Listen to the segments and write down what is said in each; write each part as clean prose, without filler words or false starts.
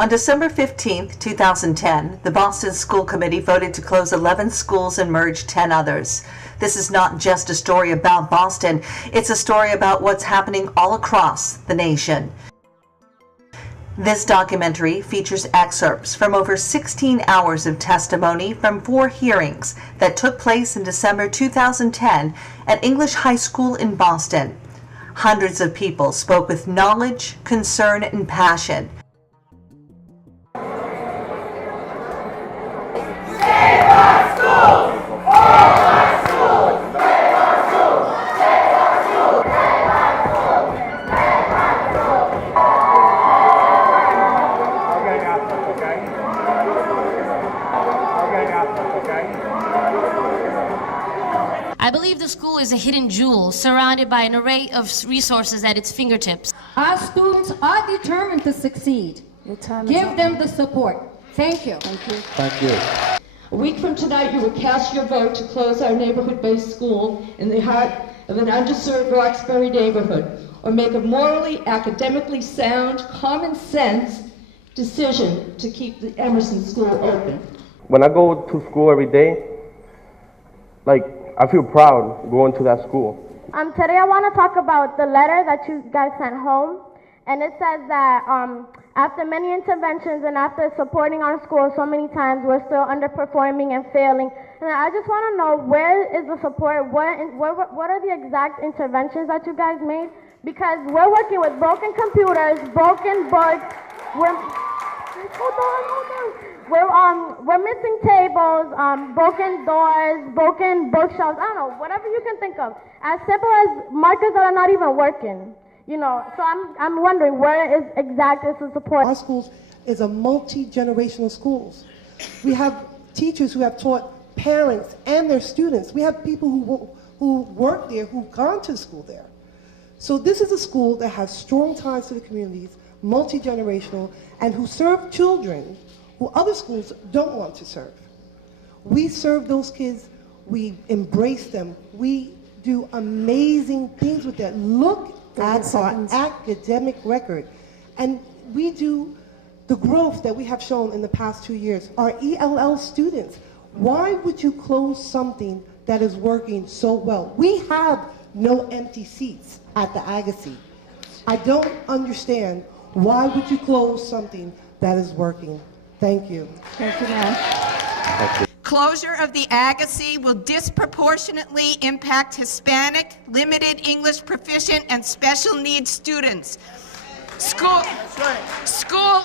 On December 15, 2010, the Boston School Committee voted to close 11 schools and merge 10 others. This is not just a story about Boston, it's a story about what's happening all across the nation. This documentary features excerpts from over 16 hours of testimony from 4 hearings that took place in December 2010 at English High School in Boston. Hundreds of people spoke with knowledge, concern, and passion. I believe the school is a hidden jewel surrounded by an array of resources at its fingertips. Our students are determined to succeed. Give them the support. Thank you. Thank you. Thank you. A week from tonight, you will cast your vote to close our neighborhood-based school in the heart of an underserved Roxbury neighborhood, or make a morally, academically sound, common-sense decision to keep the Emerson School open. When I go to school every day, I feel proud going to that school. Today I want to talk about the letter that you guys sent home, and it says that after many interventions and after supporting our school so many times, we're still underperforming and failing. And I just want to know, where is the support? What are the exact interventions that you guys made? Because we're working with broken computers, broken books. We're missing tables, broken doors, broken bookshelves. I don't know, whatever you can think of. As simple as markers that are not even working. So I'm wondering, where is the support? Our schools is a multi-generational schools. We have teachers who have taught parents and their students. We have people who work there, who've gone to school there. So this is a school that has strong ties to the communities, multi-generational, and who serve children who other schools don't want to serve. We serve those kids, we embrace them, we do amazing things with them. Look at our academic record. And we do the growth that we have shown in the past 2 years. Our ELL students, why would you close something that is working so well? We have no empty seats at the Agassiz. I don't understand, why would you close something that is working? Thank you. Thank you, ma'am. Closure of the Agassiz will disproportionately impact Hispanic, limited English proficient, and special needs students. School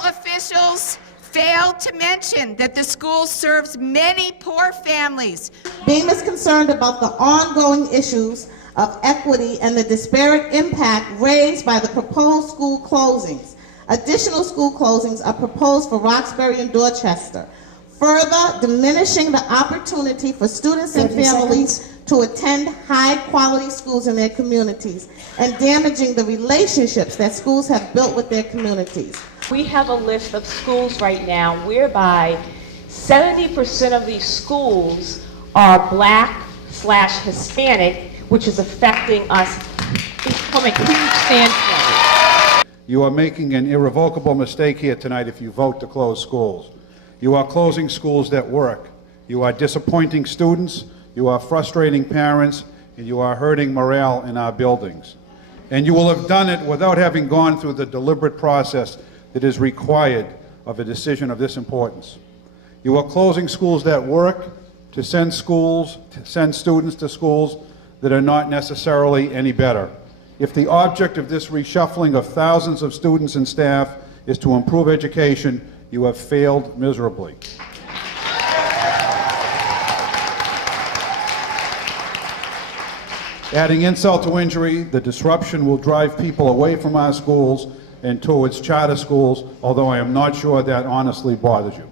officials failed to mention that the school serves many poor families. BEAM is concerned about the ongoing issues of equity and the disparate impact raised by the proposed school closings. Additional school closings are proposed for Roxbury and Dorchester, further diminishing the opportunity for students and families to attend high-quality schools in their communities and damaging the relationships that schools have built with their communities. We have a list of schools right now whereby 70% of these schools are Black/Hispanic, which is affecting us from a huge standpoint. You are making an irrevocable mistake here tonight if you vote to close schools. You are closing schools that work. You are disappointing students, you are frustrating parents, and you are hurting morale in our buildings. And you will have done it without having gone through the deliberate process that is required of a decision of this importance. You are closing schools that work to send students to schools that are not necessarily any better. If the object of this reshuffling of thousands of students and staff is to improve education, you have failed miserably. Adding insult to injury, the disruption will drive people away from our schools and towards charter schools, although I am not sure that honestly bothers you.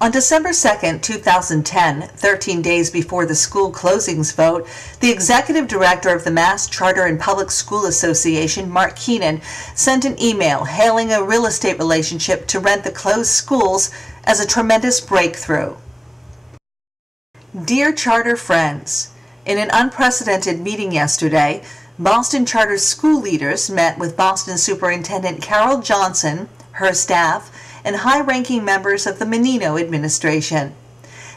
On December 2nd, 2010, 13 days before the school closings vote, the executive director of the Mass Charter and Public School Association, Mark Keenan, sent an email hailing a real estate relationship to rent the closed schools as a tremendous breakthrough. Dear Charter friends, in an unprecedented meeting yesterday, Boston Charter school leaders met with Boston Superintendent Carol Johnson, her staff, and high-ranking members of the Menino administration.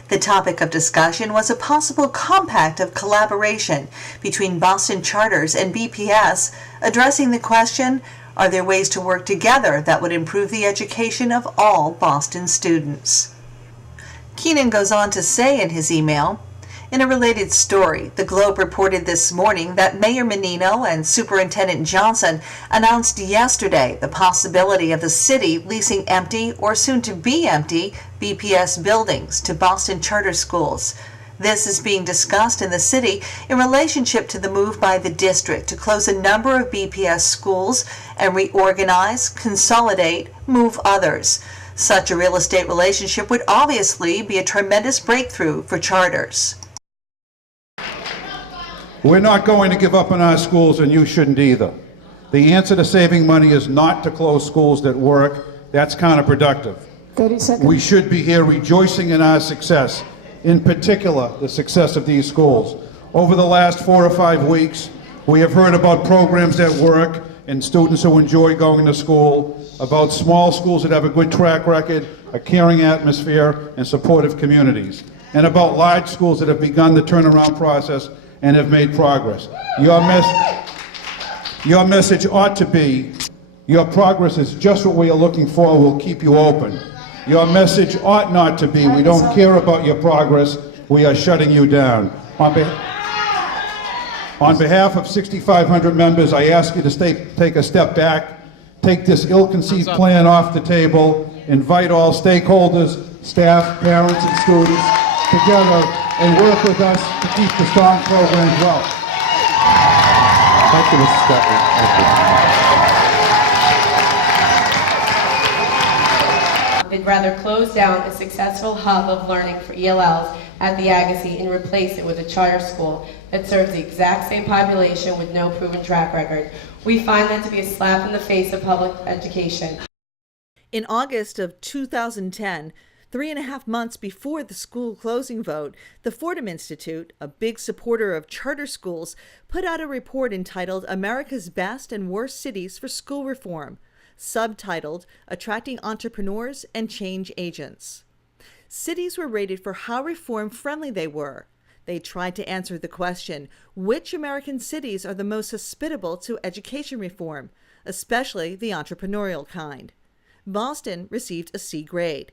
The topic of discussion was a possible compact of collaboration between Boston Charters and BPS, addressing the question, are there ways to work together that would improve the education of all Boston students? Keenan goes on to say in his email, in a related story, the Globe reported this morning that Mayor Menino and Superintendent Johnson announced yesterday the possibility of the city leasing empty or soon-to-be empty BPS buildings to Boston charter schools. This is being discussed in the city in relationship to the move by the district to close a number of BPS schools and reorganize, consolidate, move others. Such a real estate relationship would obviously be a tremendous breakthrough for charters. We're not going to give up on our schools, and you shouldn't either. The answer to saving money is not to close schools that work. That's counterproductive. 30 seconds. We should be here rejoicing in our success, in particular, the success of these schools. Over the last 4 or 5 weeks, we have heard about programs that work and students who enjoy going to school, about small schools that have a good track record, a caring atmosphere, and supportive communities, and about large schools that have begun the turnaround process and have made progress. Your message ought to be, your progress is just what we are looking for, we'll keep you open. Your message ought not to be, we don't care about your progress, we are shutting you down. On behalf of 6,500 members, I ask you to take a step back, take this ill-conceived plan off the table, invite all stakeholders, staff, parents, and students together and work with us to keep the strong programs well. Thank you, Mr. Scotland. They'd rather close down a successful hub of learning for ELLs at the Agassiz and replace it with a charter school that serves the exact same population with no proven track record. We find that to be a slap in the face of public education. In August of 2010, 3.5 months before the school closing vote, the Fordham Institute, a big supporter of charter schools, put out a report entitled America's Best and Worst Cities for School Reform, subtitled Attracting Entrepreneurs and Change Agents. Cities were rated for how reform-friendly they were. They tried to answer the question, which American cities are the most hospitable to education reform, especially the entrepreneurial kind? Boston received a C grade,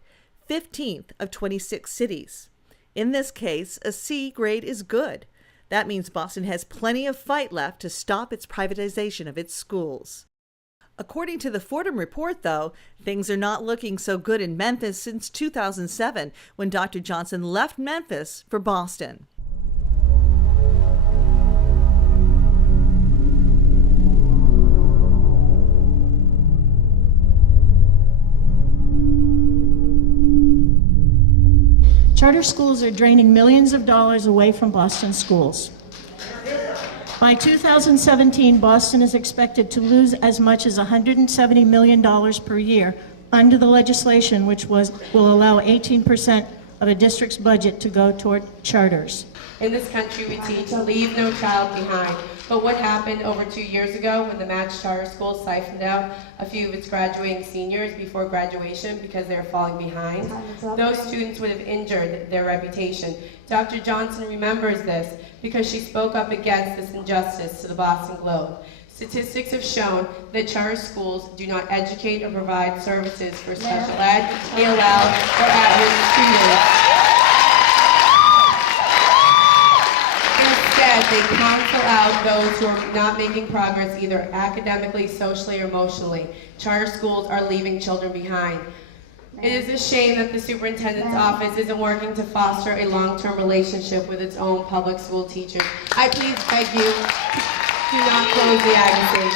15th of 26 cities. In this case, a C grade is good. That means Boston has plenty of fight left to stop its privatization of its schools. According to the Fordham report, though, things are not looking so good in Memphis since 2007, when Dr. Johnson left Memphis for Boston. Charter schools are draining millions of dollars away from Boston schools. By 2017, Boston is expected to lose as much as $170 million per year under the legislation, which will allow 18% of a district's budget to go toward charters. In this country, we teach leave no child behind. But what happened over 2 years ago when the matched charter school siphoned out a few of its graduating seniors before graduation because they were falling behind? Those students would have injured their reputation. Dr. Johnson remembers this because she spoke up against this injustice to the Boston Globe. Statistics have shown that charter schools do not educate or provide services for special ed, ELL, or at-risk students. Instead, they counsel out those who are not making progress either academically, socially, or emotionally. Charter schools are leaving children behind. It is a shame that the superintendent's office isn't working to foster a long-term relationship with its own public school teachers. I please beg you, do not close the Agassiz.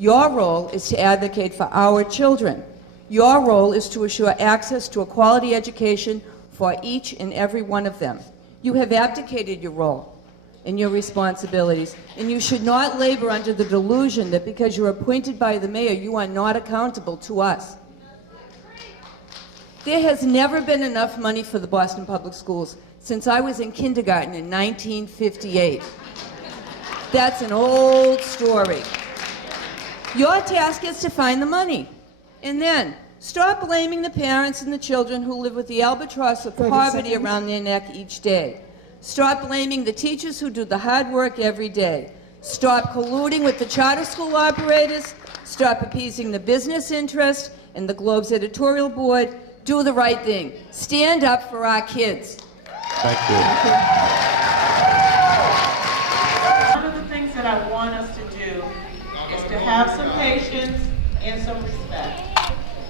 Your role is to advocate for our children. Your role is to assure access to a quality education for each and every one of them. You have abdicated your role and your responsibilities, and you should not labor under the delusion that because you're appointed by the mayor, you are not accountable to us. There has never been enough money for the Boston Public Schools since I was in kindergarten in 1958. That's an old story. Your task is to find the money. And then, stop blaming the parents and the children who live with the albatross of poverty around their neck each day. Stop blaming the teachers who do the hard work every day. Stop colluding with the charter school operators. Stop appeasing the business interest and the Globe's editorial board. Do the right thing. Stand up for our kids. Thank you. One of the things that I want us to do is to have some patience and some respect.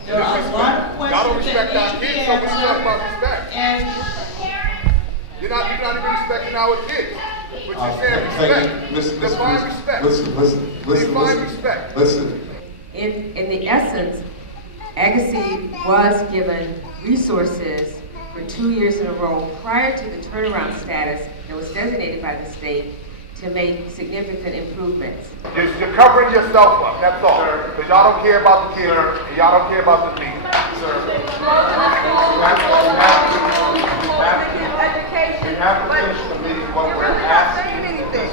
There are a lot of questions that need to be answered, and you're not even respecting our kids. But you're saying respect. Define respect. Define respect. In the essence, Agassiz was given resources for 2 years in a row prior to the turnaround status that was designated by the state to make significant improvements. You're covering yourself up, that's all. Because y'all don't care about the kids, and y'all don't care about the league. Sir. We have to finish the meeting. What we're asking is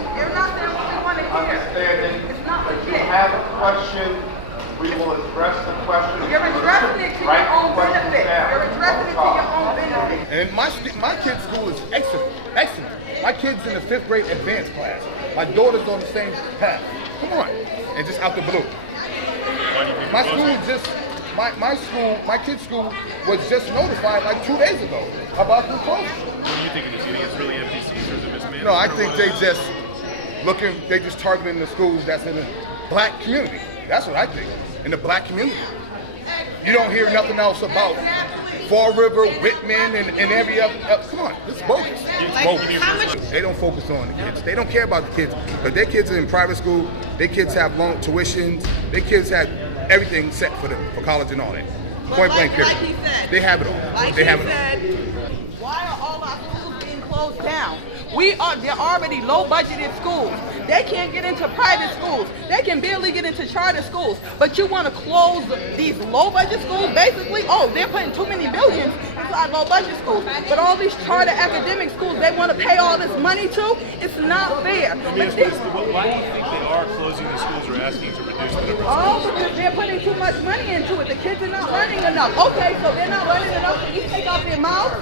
understanding that you have a question, we will address the question. You're addressing it to your own benefit. You're addressing it to your own benefit. And my kid's school is excellent, excellent. My kid's in the 5th grade advanced class. My daughter's on the same path. Come on, and just out the blue. My school just, my kid's school was just notified like 2 days ago about the closure. What do you think of this? Do you think it's really empty seats or is it mismanaged? No, I think they just targeting the schools that's in the black community. That's what I think, in the black community. You don't hear nothing else about Fall River, Whitman, and every other. Come on, this is bogus. They don't focus on the kids. They don't care about the kids. Because their kids are in private school, their kids have long tuitions, their kids have everything set for them, for college and all that. Point blank period. They have it all. They have it all. Why are all our schools being closed down? They're already low budgeted schools. They can't get into private schools. They can barely get into charter schools. But you want to close these low budget schools? Basically, they're putting too many billions into our low budget schools. But all these charter academic schools they want to pay all this money to, it's not fair. Why do you think they are closing the schools or asking to reduce the number of schools? Because they're putting too much money into it. The kids are not learning enough. Okay, so they're not learning enough, so you take off their mouth?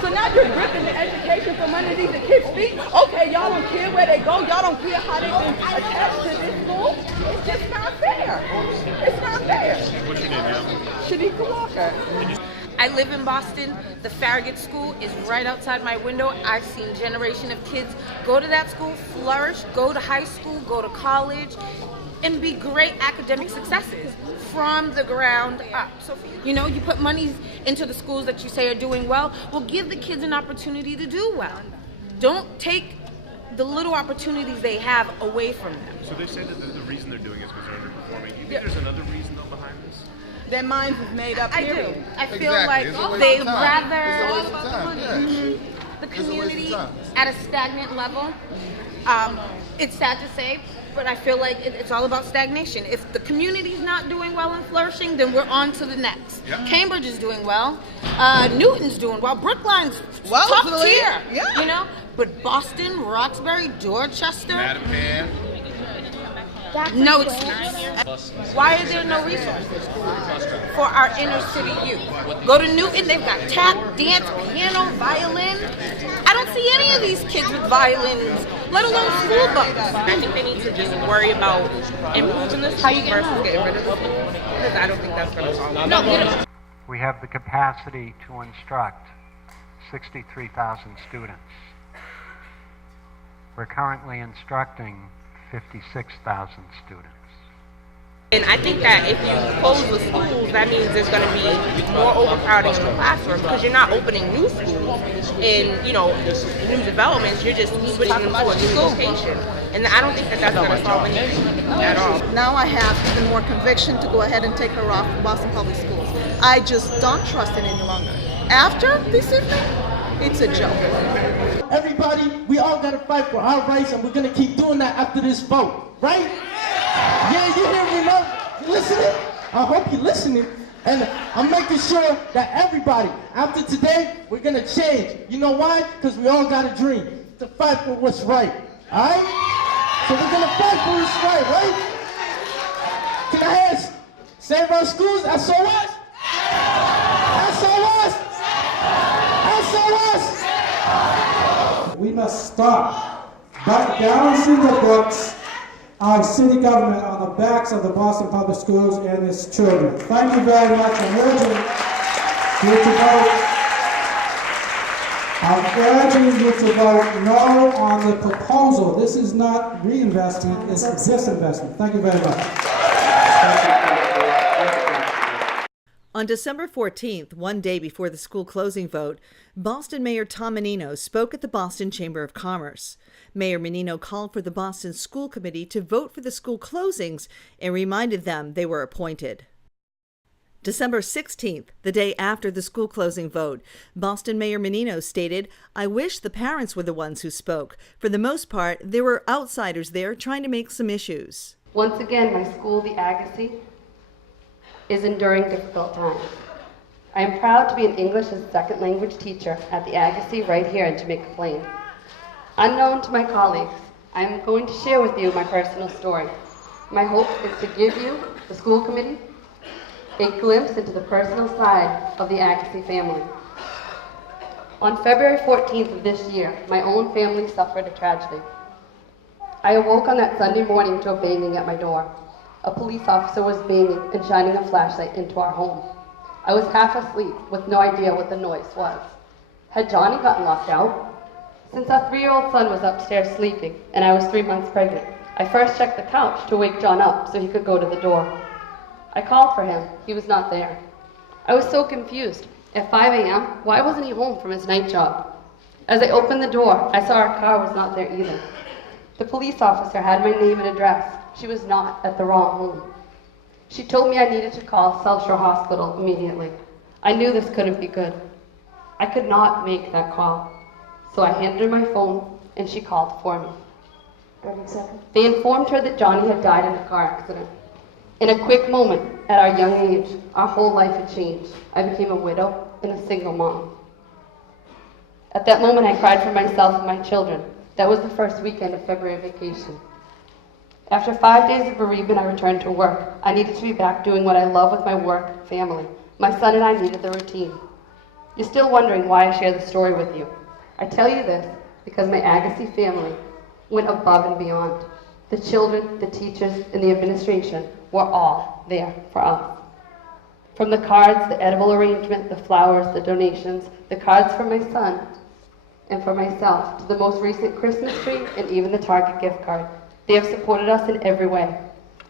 So now you're ripping the education from underneath the kids' feet. Okay, y'all don't care where they go. Y'all don't care how they can attach to this school. It's just not fair. It's not fair. What's your name now? Shanika Walker. I live in Boston. The Farragut School is right outside my window. I've seen generation of kids go to that school, flourish, go to high school, go to college, and be great academic successes from the ground up. So, you put money into the schools that you say are doing well. Well, give the kids an opportunity to do well. Don't take the little opportunities they have away from them. So they say that the reason they're doing it is because they're underperforming. Do you think there's another reason though behind this? Their minds is made up. I do. Period. I feel like they'd rather the community at a stagnant level. It's sad to say, but I feel like it's all about stagnation. If the community's not doing well and flourishing, then we're on to the next. Yep. Cambridge is doing well. Newton's doing well. Brookline's top tier. Yeah. But Boston, Roxbury, Dorchester. No excuse. Why are there no resources for our inner city youth? Go to Newton, they've got tap, dance, piano, violin. I don't see any of these kids with violins, let alone school books. I think they need to just worry about improving the school versus getting rid of the school. Because I don't think that's going to solve it. We have the capacity to instruct 63,000 students. We're currently instructing 56,000 students. And I think that if you close the schools, that means there's going to be more overcrowding in the classroom because you're not opening new schools and, you know, new developments. You're just switching them to a new location. And I don't think that that's going to solve anything at all. Now I have even more conviction to go ahead and take her off Boston Public Schools. I just don't trust it any longer. After this evening, it's a joke. Everybody, we all gotta fight for our rights, and we're gonna keep doing that after this vote, right? Yeah, you hear me now? You listening? I hope you're listening. And I'm making sure that everybody, after today, we're gonna change. You know why? Because we all got a dream to fight for what's right, all right? So we're gonna fight for what's right, right? Can I ask, save our schools, SOS? SOS? SOS? We must stop balancing the books of city government on the backs of the Boston Public Schools and its children. Thank you very much. I'm urging you to vote no on the proposal. This is not reinvesting, it's disinvestment. Thank you very much. On December 14th, one day before the school closing vote, Boston Mayor Tom Menino spoke at the Boston Chamber of Commerce. Mayor Menino called for the Boston School Committee to vote for the school closings and reminded them they were appointed. December 16th, the day after the school closing vote, Boston Mayor Menino stated, "I wish the parents were the ones who spoke. For the most part, there were outsiders there trying to make some issues." Once again, my school, the Agassiz, is enduring difficult times. I am proud to be an English as a second language teacher at the Agassiz right here in Jamaica Plain. Unknown to my colleagues, I am going to share with you my personal story. My hope is to give you, the school committee, a glimpse into the personal side of the Agassiz family. On February 14th of this year, my own family suffered a tragedy. I awoke on that Sunday morning to a banging at my door. A police officer was banging and shining a flashlight into our home. I was half asleep with no idea what the noise was. Had Johnny gotten locked out? Since our 3-year-old son was upstairs sleeping and I was 3 months pregnant, I first checked the couch to wake John up so he could go to the door. I called for him. He was not there. I was so confused. At 5 a.m., why wasn't he home from his night job? As I opened the door, I saw our car was not there either. The police officer had my name and address. She was not at the wrong home. She told me I needed to call South Shore Hospital immediately. I knew this couldn't be good. I could not make that call. So I handed her my phone and she called for me. They informed her that Johnny had died in a car accident. In a quick moment, at our young age, our whole life had changed. I became a widow and a single mom. At that moment, I cried for myself and my children. That was the first weekend of February vacation. After 5 days of bereavement, I returned to work. I needed to be back doing what I love with my work, family. My son and I needed the routine. You're still wondering why I share the story with you. I tell you this because my Agassiz family went above and beyond. The children, the teachers, and the administration were all there for us. From the cards, the edible arrangement, the flowers, the donations, the cards for my son and for myself, to the most recent Christmas tree and even the Target gift card. They have supported us in every way.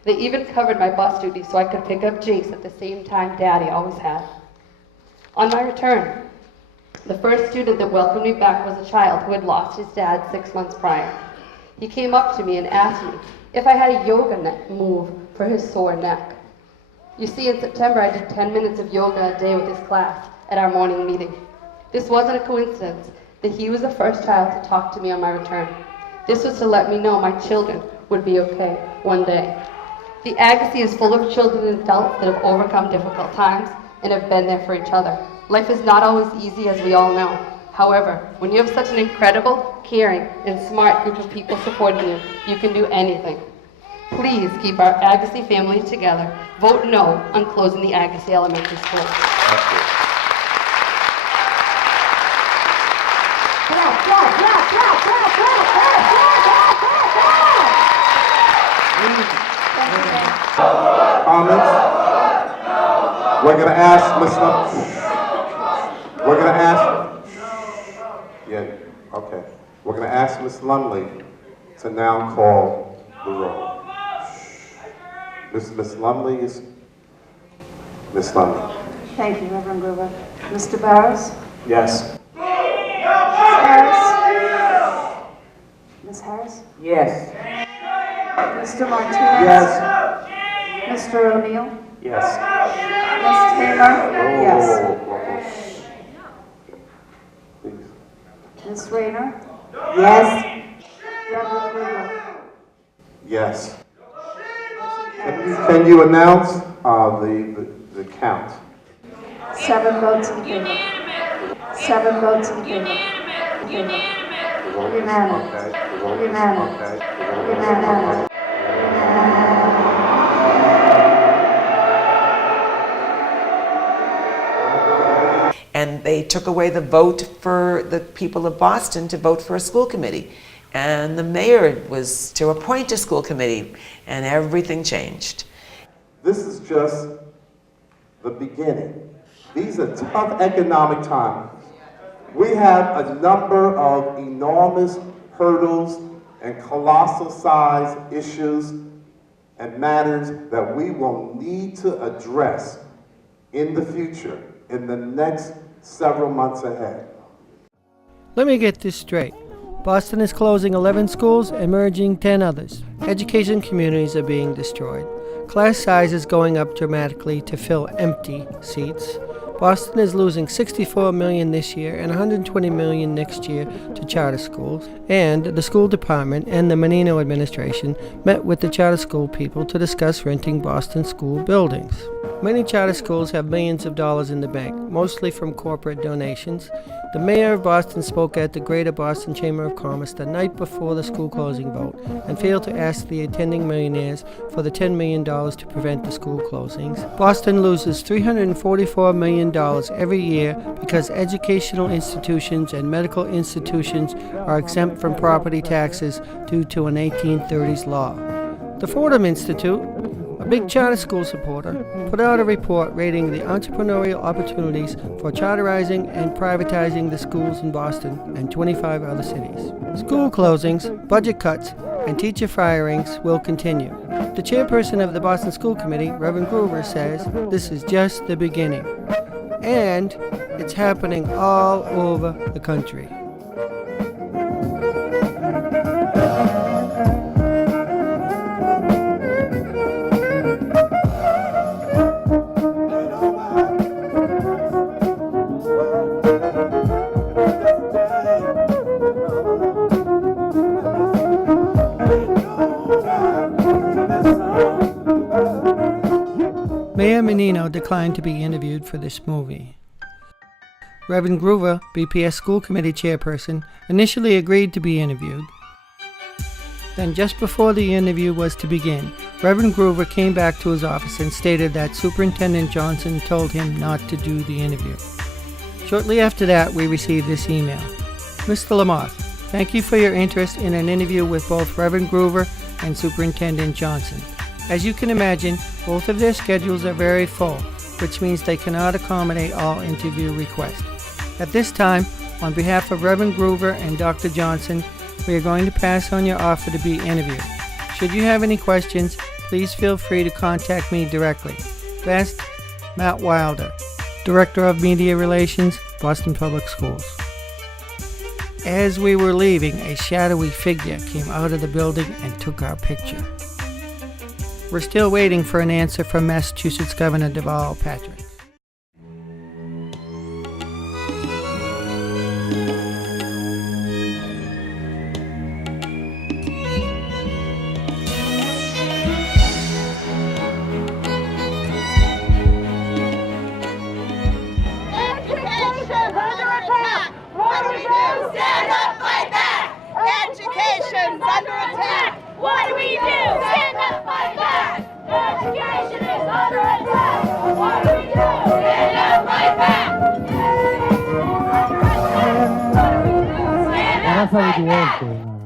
They even covered my bus duty so I could pick up Jace at the same time Daddy always had. On my return, the first student that welcomed me back was a child who had lost his dad 6 months prior. He came up to me and asked me if I had a yoga move for his sore neck. You see, in September I did 10 minutes of yoga a day with his class at our morning meeting. This wasn't a coincidence that he was the first child to talk to me on my return. This was to let me know my children would be okay one day. The Agassiz is full of children and adults that have overcome difficult times and have been there for each other. Life is not always easy, as we all know. However, when you have such an incredible, caring, and smart group of people supporting you, you can do anything. Please keep our Agassiz family together. Vote no on closing the Agassiz Elementary School. Comments? We're going to ask Ms. We're going to ask, okay. We're going to ask Ms. Lumley to now call the roll. Miss Lumley is, Miss Lumley. Thank you, Reverend Gruber. Mr. Barrows? Yes. Ms. Harris? Yes. Mr. Martinez? Yes. Mr. O'Neill? Yes. Ms. Taylor? Yes. Ms. Rayner? Yes. Reverend Gruber? Yes. Can you announce the count? 7 votes in favor. 7 votes in favor. Unanimous. Unanimous. Unanimous. And they took away the vote for the people of Boston to vote for a school committee. And the mayor was to appoint a school committee, and everything changed. This is just the beginning. These are tough economic times. We have a number of enormous hurdles and colossal size issues and matters that we will need to address in the future, in the next several months ahead. Let me get this straight. Boston is closing 11 schools and merging 10 others. Education communities are being destroyed. Class size is going up dramatically to fill empty seats. Boston is losing $64 million this year and $120 million next year to charter schools. And the school department and the Menino administration met with the charter school people to discuss renting Boston school buildings. Many charter schools have millions of dollars in the bank, mostly from corporate donations. The mayor of Boston spoke at the Greater Boston Chamber of Commerce the night before the school closing vote and failed to ask the attending millionaires for the $10 million to prevent the school closings. Boston loses $344 million every year because educational institutions and medical institutions are exempt from property taxes due to an 1830s law. The Fordham Institute, a big charter school supporter, put out a report rating the entrepreneurial opportunities for charterizing and privatizing the schools in Boston and 25 other cities. School closings, budget cuts, and teacher firings will continue. The chairperson of the Boston School Committee, Reverend Gruber, says this is just the beginning. And it's happening all over the country. Mayor Menino declined to be interviewed for this movie. Reverend Gruber, BPS School Committee chairperson, initially agreed to be interviewed. Then just before the interview was to begin, Reverend Gruber came back to his office and stated that Superintendent Johnson told him not to do the interview. Shortly after that, we received this email. Mr. Lamothe, thank you for your interest in an interview with both Reverend Gruber and Superintendent Johnson. As you can imagine, both of their schedules are very full, which means they cannot accommodate all interview requests. At this time, on behalf of Reverend Gruber and Dr. Johnson, we are going to pass on your offer to be interviewed. Should you have any questions, please feel free to contact me directly. Best, Matt Wilder, Director of Media Relations, Boston Public Schools. As we were leaving, a shadowy figure came out of the building and took our picture. We're still waiting for an answer from Massachusetts Governor Deval Patrick. Education's under attack. What do we do? Stand up, fight back. Education is under attack. What do we do? Stand up, fight back. Stand up, fight back.